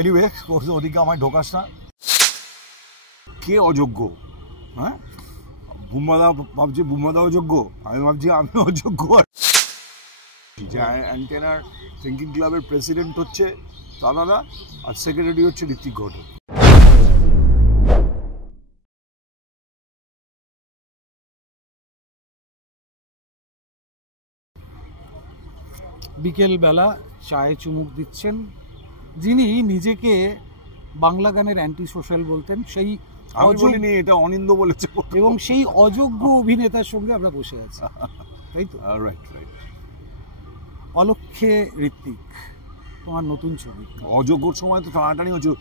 Anyway ওদিকে আমায় ঢোকাস না। কে অযোগ্য? হ্যাঁ, বুম্বাদা ভাবছি বুম্বাদা অযোগ্য, আমি ভাবছি আমি অযোগ্য। যে অ্যান্টেনার থিঙ্কিং ক্লাবের প্রেসিডেন্ট হচ্ছে দাদা, আর সেক্রেটারি হচ্ছে ঋত্বিক ঘটক। বিকেলবেলা চায়ে চুমুক দিচ্ছেন যিনি নিজেকে বাংলা গানের অ্যান্টি সোশ্যাল বলতেন, সেই বলিনি, এটা অনিন্দ বলেছে, এবং সেই অযোগ্য অভিনেতার সঙ্গে আমরা বসে আছি, তাই তো? Right right. অলক্ষ্যে ঋত্বিক, তোমার নতুন ছবি। অযোগ্যর সময় তো টানাটানি হচ্ছে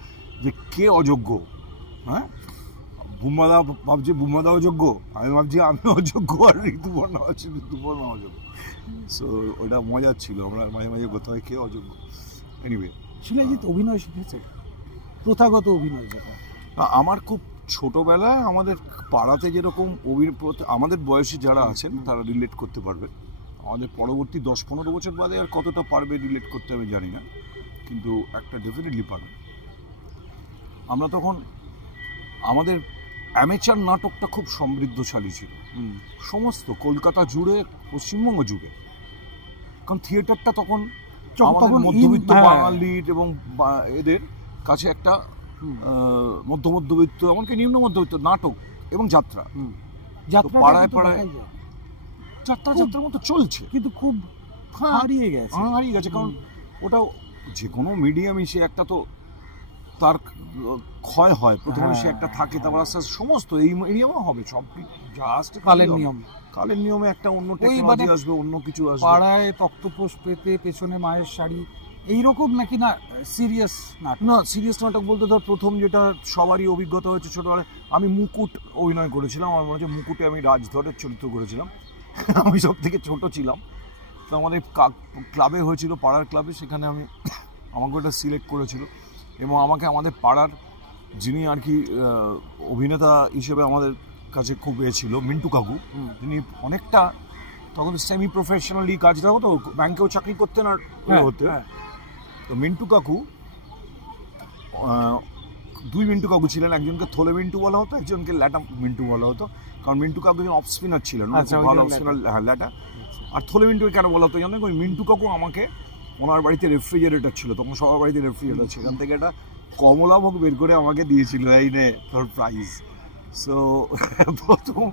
যে কে অযোগ্য। হ্যাঁ, বুম্বাদা ভাবছি বুম্বাদা অযোগ্য, আমি ভাবছি আমি অযোগ্য, আর ঋতুপর্ণা হচ্ছে ঋতুপর্ণা অযোগ্য। সো ওটা মজার ছিল, আমরা মাঝে মাঝে কোথাও কে অযোগ্য। এনিওয়ে, শিলাজিৎ অভিনয় শিখেছে, প্রথাগত অভিনয় যেটা। আমার খুব ছোটবেলায় আমাদের পাড়াতে যেরকম আমাদের বয়সী যারা আছেন তারা রিলেট করতে পারবে। আমাদের পরবর্তী 10-15 বছর বাদে আর কতটা পারবে রিলেট করতে আমি জানি না, কিন্তু একটা ডেফিনেটলি পারবে। আমরা তখন আমাদের অ্যামেচার নাটকটা খুব সমৃদ্ধশালী ছিল, সমস্ত কলকাতা জুড়ে, পশ্চিমবঙ্গ জুড়ে। কারণ থিয়েটারটা তখন মধ্যবিত্ত বাঙালির এবং এদের কাছে একটা মধ্যবিত্ত, এমনকি নিম্ন মধ্যবিত্ত নাটক এবং যাত্রা, পাড়ায় পাড়ায় যাত্রার মতো চলছে, কিন্তু খুব হারিয়ে গেছে। কারণ ওটা যে কোনো মিডিয়ামই সে একটা তো তার ক্ষয় হয়, প্রথমে সে একটা থাকে, তারপর আস্তে আস্তে সমস্ত এই মিডিয়ামও হবে, সব যা আসছে কালের নিয়মে একটা অন্য টেকনোলজি আসবে, অন্য কিছু আসবে। পাড়ায় তক্তপোষ পেতে পেছনে মায়ের শাড়ি, এইরকম নাকি না সিরিয়াস নাটক? না, সিরিয়াস নাটক বলতে ধর প্রথম যেটা সবারই অভিজ্ঞতা হয়েছে ছোটবেলায়, আমি মুকুট অভিনয় করেছিলাম। আমার মনে হচ্ছে মুকুটে আমি রাজধরের চরিত্র করেছিলাম। আমি সব থেকে ছোট ছিলাম, তো আমাদের ক্লাবে হয়েছিল, পাড়ার ক্লাবে, সেখানে আমাকে ওটা সিলেক্ট করেছিল, এবং আমাকে আমাদের পাড়ার যিনি আর কি অভিনেতা হিসেবে আমাদের কাছে খুব ছিল, মিন্টু কাকু, তিনি অনেকটা তখন সেমি প্রফেশনালি কাজটা হতো, ব্যাংকেও চাকরি করতেন আর হতে। তো মিন্টু কাকু, দুই মিন্টু কাকু ছিলেন, একজনকে থলে মিন্টু বলা হতো, একজনকে ল্যাটা মিন্টু বলা হতো। কারণ মিন্টু কাকু একজন অফ স্পিনার ছিলেন, ভালো অফ স্পিনার, হ্যাঁ ল্যাটা। আর থলে মিন্টু কেন বলা হতো জানেন? ওই মিন্টু কাকু আমাকে, ওনার বাড়িতে রেফ্রিজারেটর ছিল তখন, সবার বাড়িতে রেফ্রিজারেটর, সেখান থেকে একটা কমলাভোগ বের করে আমাকে দিয়েছিল, এই নে তোর প্রাইজ। সো প্রথম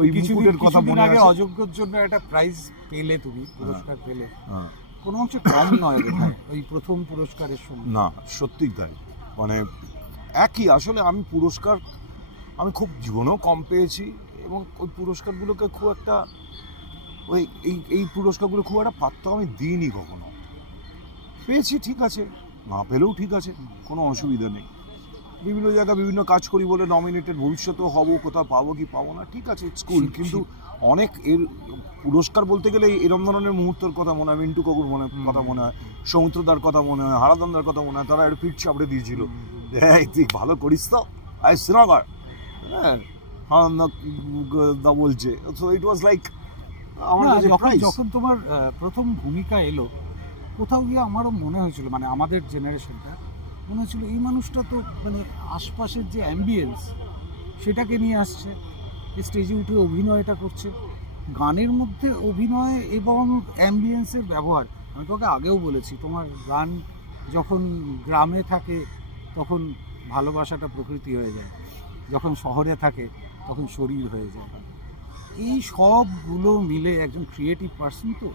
ওই মুকুটের কথা মনে আছে। অযোগ্যর জন্য একটা প্রাইজ পেলে, তুমি পুরস্কার পেলে, কোনো অংশে কম নয় ওই প্রথম পুরস্কারের সময়। না, সত্যি তাই, মানে একই। আসলে আমি পুরস্কার খুব জীবনেও কম পেয়েছি, এবং ওই পুরস্কারগুলোকে খুব একটা এই পুরস্কারগুলো খুব একটা পাত্র আমি দিইনি কখনো। পেয়েছি ঠিক আছে, না পেলেও ঠিক আছে, কোনো অসুবিধা নেই। বিভিন্ন জায়গায় বিভিন্ন কাজ করি বলে নমিনেটেড, ভবিষ্যতেও হবো, কোথাও পাবো কি পাবো না, ঠিক আছে, ইটস কুল। কিন্তু অনেক এর পুরস্কার বলতে গেলে এরম ধরনের মুহূর্তের কথা মনে হয়, মিন্টু কাকুর কথা মনে হয়, সৌমিত্রদার কথা মনে হয়, হারাদানদার কথা মনে হয়। তারা একটু পিঠ চাপড়ে দিয়েছিল, হ্যাঁ তুই ভালো করিস তো, আই শ্রীনগর, হ্যাঁ হারাদানদা বলছে। সো ইট ওয়াজ লাইক যখন তোমার প্রথম ভূমিকা এলো, কোথাও গিয়ে আমারও মনে হয়েছিল, মানে আমাদের জেনারেশনটা মনে হয়েছিল এই মানুষটা তো মানে আশপাশের যে অ্যাম্বিয়েন্স সেটাকে নিয়ে আসছে, স্টেজে উঠে অভিনয়টা করছে। গানের মধ্যে অভিনয় এবং অ্যাম্বিয়েন্সের ব্যবহার, আমি তোকে আগেও বলেছি, তোমার গান যখন গ্রামে থাকে তখন ভালোবাসাটা প্রকৃতি হয়ে যায়, যখন শহরে থাকে তখন শরীর হয়ে যায়। এই সবগুলো মিলে একজন ক্রিয়েটিভ পার্সন তো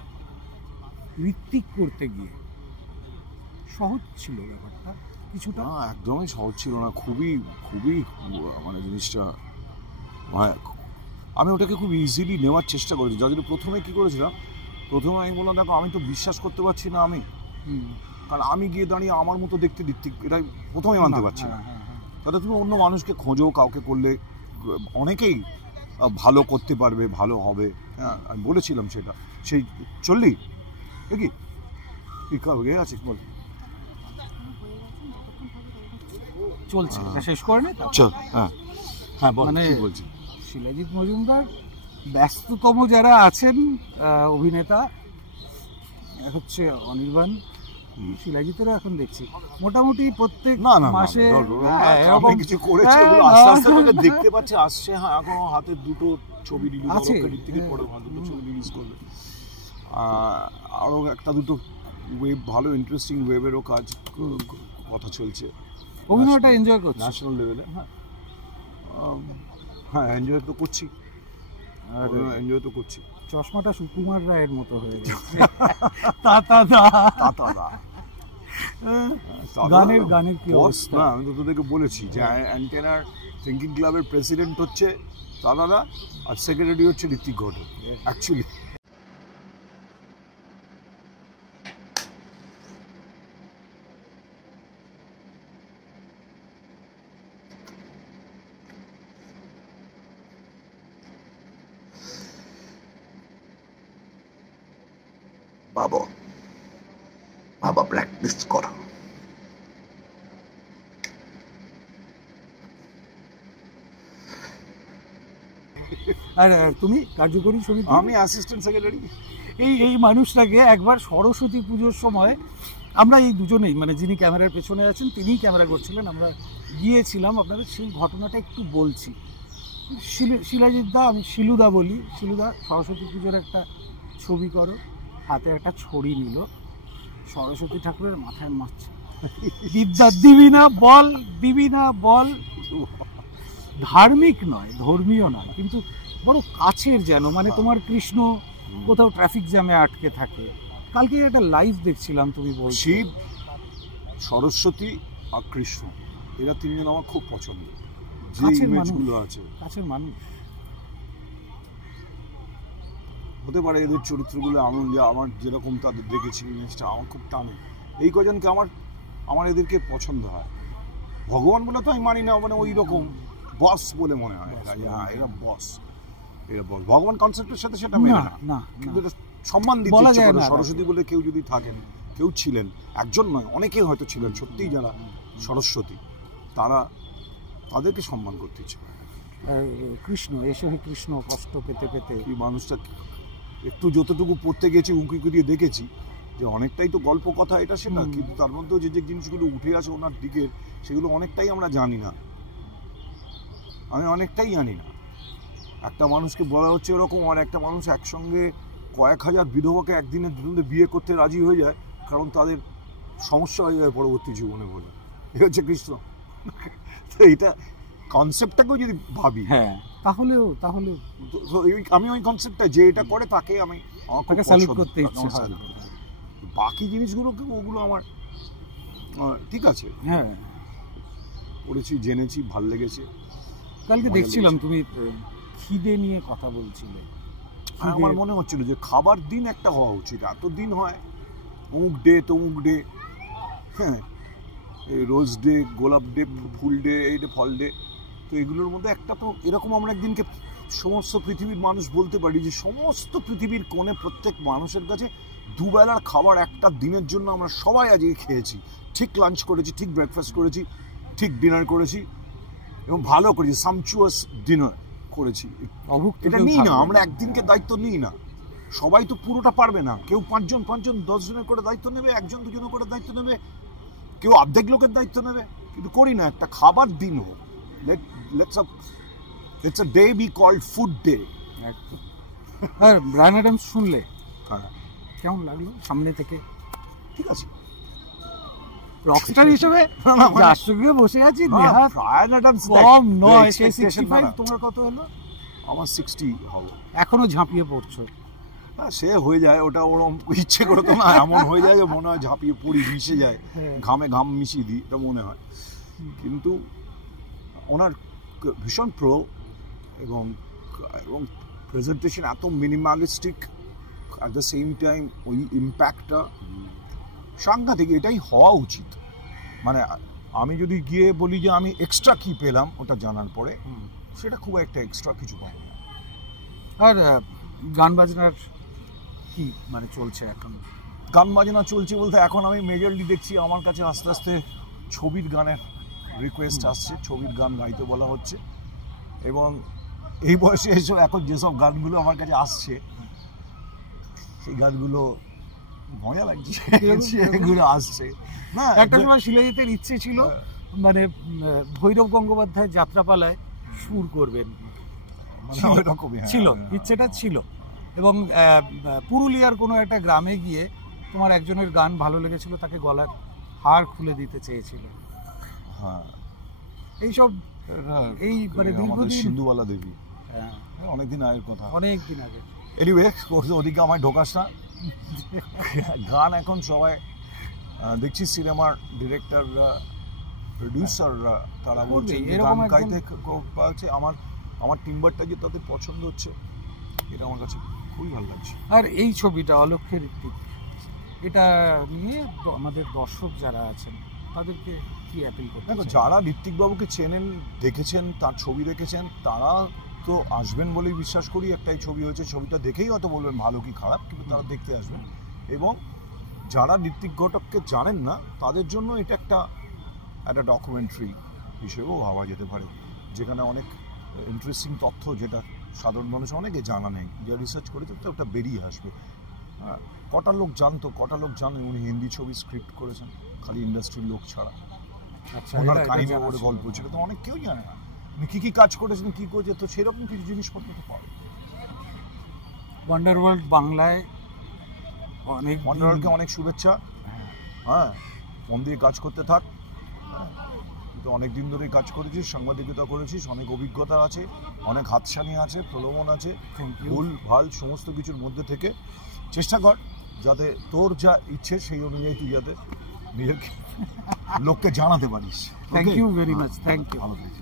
ঋত্বিক করতে গিয়ে সহজ ছিল ব্যাপারটা কিছুটা? একদমই সহজ ছিল না, খুবই খুবই, মানে জিনিসটা আমি ওটাকে খুব ইজিলি নেওয়ার চেষ্টা করেছি। যাদের প্রথমে কি করেছিলাম, প্রথমে আমি বললাম দেখো আমি তো বিশ্বাস করতে পারছি না, কারণ আমি গিয়ে দাঁড়িয়ে আমার মতো দেখতে ঋত্বিক, এটা প্রথমেই মানতে পারছি না। তাহলে তুমি অন্য মানুষকে খোঁজো, কাউকে করলে অনেকেই ভালো করতে পারবে, ভালো হবে। হ্যাঁ, আমি বলেছিলাম সেটা। সেই চললি দেখি হয়ে আছে, বল চলছে, শেষ করে নে। হ্যাঁ হ্যাঁ, মানে বলছি শিলাজিৎ মজুমদার ব্যস্ততম যারা আছেন অভিনেতা, হচ্ছে অনির্বাণ, শিলাজিতেরও এখন দেখছি মোটামুটি প্রত্যেক না না মাসে এরকম কিছু করেছে, ওগুলো আস্তে আস্তে তোকে দেখতে পাচ্ছে আসছে। হ্যাঁ, এখনো হাতে দুটো ছবি রিলিজ আছে, থেকে পরে দুটো ছবি রিলিজ করবে, আরও একটা দুটো ওয়েব, ভালো ইন্টারেস্টিং ওয়েবেরও কাজ কথা চলছে। অভিনয়টা এনজয় করছি ন্যাশনাল লেভেলে। হ্যাঁ হ্যাঁ, এনজয় তো করছি, আর এনজয় তো করছি। চশমাটা সুকুমার রায়ের মতো হয়ে গেছে। গানের কি অবস্থা? আমি তো তোদেরকে বলেছি যে অ্যান্টেনার থিঙ্কিং ক্লাবের প্রেসিডেন্ট হচ্ছে দাদারা, আর সেক্রেটারি হচ্ছে ঋত্বিক ঘটক অ্যাকচুয়ালি। বাবা প্র্যাকটিস করো। আর তুমি কার্যকরী সমিতি? আমি অ্যাসিস্ট্যান্ট সেক্রেটারি। এই মানুষটাকে একবার সরস্বতী পুজোর সময় আমরা এই দুজনেই, মানে যিনি ক্যামেরার পেছনে আছেন তিনিই ক্যামেরা করছিলেন, আমরা গিয়েছিলাম আপনাদের সেই ঘটনাটা একটু বলছি। শিলাজিৎ দা, আমি শিলুদা বলি, শিলুদা সরস্বতী পুজোর একটা ছবি করো, হাতে একটা ছড়ি নিল, সরস্বতী ঠাকুরের মাথায় মারছে, বিদ্যা দিবি না বল, দিবি না বল। ধার্মিক নয়, ধর্মীয় নয়, কিন্তু বড় কাছের যেন, মানে তোমার কৃষ্ণ কোথাও ট্রাফিক জ্যামে আটকে থাকে। কালকে একটা লাইভ দেখছিলাম, তুমি বলছো শিব, সরস্বতী আর কৃষ্ণ, এরা তিনজন আমার খুব পছন্দ। যে ইমেজগুলো আছে, কাছের মানুষ হতে পারে এদের চরিত্রগুলো আমার যেরকম তাদের দেখেছি ইমেজটা আমার খুব টানে। এই কজনকে আমার এদেরকে পছন্দ হয়। ভগবান বলে তো আমি মানি না, মানে ওই রকম বস বলে মনে হয়। হ্যাঁ, এরা বস, এরা বস। ভগবান কনসেপ্টের সাথে সেটা মেনে না, কিন্তু সম্মান দিতে ইচ্ছে করে। সরস্বতী বলে কেউ যদি থাকেন, কেউ ছিলেন, একজন নয় অনেকেই হয়তো ছিলেন সত্যিই যারা সরস্বতী, তাদেরকে সম্মান করতে ইচ্ছে করে। কৃষ্ণ, এসে কৃষ্ণ কষ্ট পেতে পেতে এই মানুষটা একটু যতটুকু পড়তে গেছি, উঁকি দিয়ে দেখেছি যে অনেকটাই তো গল্প কথা এটা সেটা, কিন্তু তার মধ্যেও যে জিনিসগুলো উঠে আসে ওনার দিকে, সেগুলো অনেকটাই আমরা জানি না। আমি অনেকটাই জানি না। একটা মানুষকে বলা হচ্ছে ওরকম, আর একটা মানুষ একসঙ্গে কয়েক হাজার বিধবাকে একদিনে দুদিনে বিয়ে করতে রাজি হয়ে যায়, কারণ তাদের সমস্যা হয়ে যায় পরবর্তী জীবনে বলে। এটা হচ্ছে কৃষ্ণ। তো এটা কনসেপ্টটাকেও যদি ভাবি, হ্যাঁ, তাহলে আমি ওই কনসেপ্টটা যে এটা করে তাকে আমি স্যালুট করতে ইচ্ছে হয়। বাকি জিনিসগুলোকে ওগুলো আমার ঠিক আছে, হ্যাঁ, পড়েছি, জেনেছি, ভাল লেগেছে। কালকে দেখছিলাম তুমি খিদে নিয়ে কথা বলছিলে। আমার মনে হচ্ছিল যে খাবার দিন একটা হওয়া উচিত। এত দিন হয় অমুক ডে তমুক ডে, হ্যাঁ, রোজ ডে, গোলাপ ডে, ফুল ডে, এই ডে, ফল ডে, তো এগুলোর মধ্যে একটা তো এরকম আমরা একদিনকে সমস্ত পৃথিবীর মানুষ বলতে পারি যে সমস্ত পৃথিবীর কোণে প্রত্যেক মানুষের কাছে দুবেলার খাবার একটা দিনের জন্য আমরা সবাই আজকে খেয়েছি। ঠিক লাঞ্চ করেছি, ঠিক ব্রেকফাস্ট করেছি, ঠিক ডিনার করেছি, এবং ভালো করেছি, সামচুয়াস ডিনার করেছি। এটা নিই না, আমরা একদিনকে দায়িত্ব নিই না। সবাই তো পুরোটা পারবে না, কেউ 5 জন 10 জনের করে দায়িত্ব নেবে, 1 জন 2 জনের করে দায়িত্ব নেবে, কেউ অর্ধেক লোকের দায়িত্ব নেবে, কিন্তু করি না। একটা খাবার দিন হোক, let's a day be called food day. আর ব্রায়ান অ্যাডামস শুনলে কেমন লাগলো সামনে থেকে? ঠিক আছে, রকস্টার হিসেবে যার সঙ্গে বসে আছি, ব্রায়ান অ্যাডামস কম নয়। 65 তোমার কত হলো? আমার 60 হবে। এখনো ঝাঁপিয়ে পড়ছো? সে হয়ে যায়, ওটা ওরকম ইচ্ছে করে তো না, এমন হয়ে যায় যে মনে হয় ঝাঁপিয়ে পড়ি, মিশে যায়, ঘামে ঘাম মিশিয়ে দিই, এটা মনে হয়। কিন্তু ওনার ভীষণ প্রো, এবং প্রেজেন্টেশন এত minimalistic, at the same time ওই ইম্প্যাক্টটা সাংঘাতিক। এটাই হওয়া উচিত। মানে আমি যদি গিয়ে বলি যে আমি এক্সট্রা কি পেলাম ওটা জানার পরে, সেটা খুব একটা এক্সট্রা কিছু পাই না। আর গান বাজনার কি মানে চলছে এখন? গান বাজনা চলছে বলতে এখন আমি মেজরলি দেখছি আমার কাছে আস্তে আস্তে ছবির গানের রিকোয়েস্ট আসছে, ছবির গান গাইতে বলা হচ্ছে। এবং এই বয়সে এসব এখন যেসব গানগুলো আমার কাছে আসছে, সেই গানগুলো মজা লাগছে এগুলো আসছে না। একটা সময় শিলাজিতের ইচ্ছে ছিল মানে ভৈরব গঙ্গোপাধ্যায় যাত্রাপালায় সুর করবেন, ছিল ইচ্ছেটা ছিল। এবং পুরুলিয়ার কোনো একটা গ্রামে গিয়ে তোমার একজনের গান ভালো লেগেছিল, তাকে গলার হার খুলে দিতে চেয়েছিল। হ্যাঁ, এইসব এই মানে দীর্ঘদিন সিন্ধুবালা দেবী, অনেকদিন আগের কথা, অনেকদিন আগে। এনিওয়ে ওদিকে আমায় ঢোকাস না। গান এখন সবাই দেখছি সিনেমার ডিরেক্টররা, প্রডিউসাররা, তারা বলছে গান গাইতে পাচ্ছে। আমার টিম্বারটা যে তাদের পছন্দ হচ্ছে, এটা আমার কাছে খুবই ভালো লাগছে। আর এই ছবিটা অলক্ষ্যে ঋত্বিক, এটা নিয়ে আমাদের দর্শক যারা আছেন তাদেরকে কি অ্যাপিল করতে? দেখো, যারা ঋত্বিকবাবুকে চেনেন, দেখেছেন, তার ছবি দেখেছেন, তারা তো আসবেন বলেই বিশ্বাস করি। একটাই ছবি হয়েছে, ছবিটা দেখেই হয়তো বলবেন ভালো কি খারাপ, কিন্তু তারা দেখতে আসবেন। এবং যারা ঋত্বিক ঘটককে জানেন না, তাদের জন্য এটা একটা ডকুমেন্টারি হিসেবেও ভাবা যেতে পারে, যেখানে অনেক ইন্টারেস্টিং তথ্য যেটা সাধারণ মানুষ অনেকে জানা নেই, যা রিসার্চ করেছে তো ওটা বেরিয়ে আসবে। হ্যাঁ, কটা লোক জানতো, কটা লোক জানে উনি হিন্দি ছবি স্ক্রিপ্ট করেছেন, খালি ইন্ডাস্ট্রির লোক ছাড়া। ওনার কাহিনী ওর গল্প ছিল, তো অনেক কেউ জানে না উনি কী কী কাজ করেছেন, কী করেছে, তো সেরকম কিছু জিনিসপত্র তো পাবে। ওয়ান্ডারওয়ার্ল্ড বাংলায় ওয়ান্ডারওয়ার্ল্ডকে অনেক শুভেচ্ছা। হ্যাঁ, মন দিয়ে কাজ করতে থাক। তো অনেক দিন ধরেই কাজ করেছিস, সাংবাদিকতা করেছিস, অনেক অভিজ্ঞতা আছে, অনেক হাতছানি আছে, প্রলোভন আছে, ভুল ভাল সমস্ত কিছুর মধ্যে থেকে চেষ্টা কর যাতে তোর যা ইচ্ছে সেই অনুযায়ী তুই যাতে নিজেকে লোককে জানাতে পারিস। Thank you very much, thank you. ভালো থেকো।